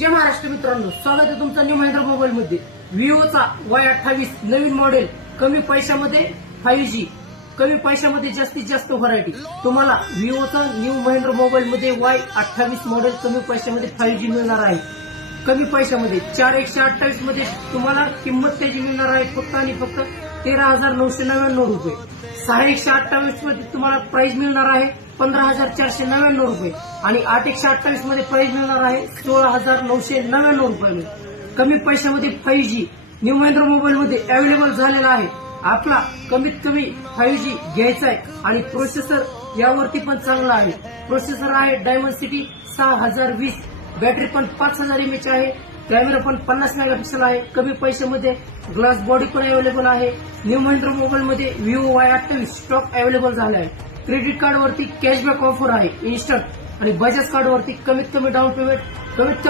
जय महाराष्ट्र मित्रांनो, स्वागत आहे तुमचं न्यू महिंद्रा मोबाईल मध्ये। विवोचा Y28 नवीन मॉडेल, कमी पैशामध्ये 5G, कमी पैशामध्ये जास्तीत जास्त व्हरायटी। तुम्हाला विवोचा न्यू महिंद्रा मोबाईल मध्ये Y28 मॉडेल कमी पैशामध्ये 5G मिळणार आहे। कमी पैशामध्ये 4128 मध्ये तुम्हाला किंमत त्याची मिळणार आहे फक्त आणि फक्त 13,999 रुपये। 6128 मध्ये तुम्हाला प्राइस मिळणार आहे 15,499 रुपये आणि 8128 मध्ये प्राइस मिळणार आहे 16,999 रुपये। कमी पैशामध्ये 5G न्यू महिंद्रा मोबाईल मध्ये अवेलेबल झालेला आहे। आपला कमीत कमी 5G घ्यायचा आहे आणि प्रोसेसर यावरती पण चांगला आहे। प्रोसेसर आहे डायमेन्सिटी 6020, बॅटरी पण 5000 mAh आहे, कॅमेरा पण 50 मेगापिक्सल आहे। कमी पैशामध्ये ग्लास बॉडी पण अवेलेबल आहे। न्यू महिंद्रा मोबाईल मध्ये विवो Y28 स्टॉक अवेलेबल झाला आहे। क्रेडिट कार्ड वरती कॅशबॅक ऑफर आहे इन्स्टंट आणि बजाज कार्ड वरती कमीत कमी डाऊन पेमेंट, कमीत कमी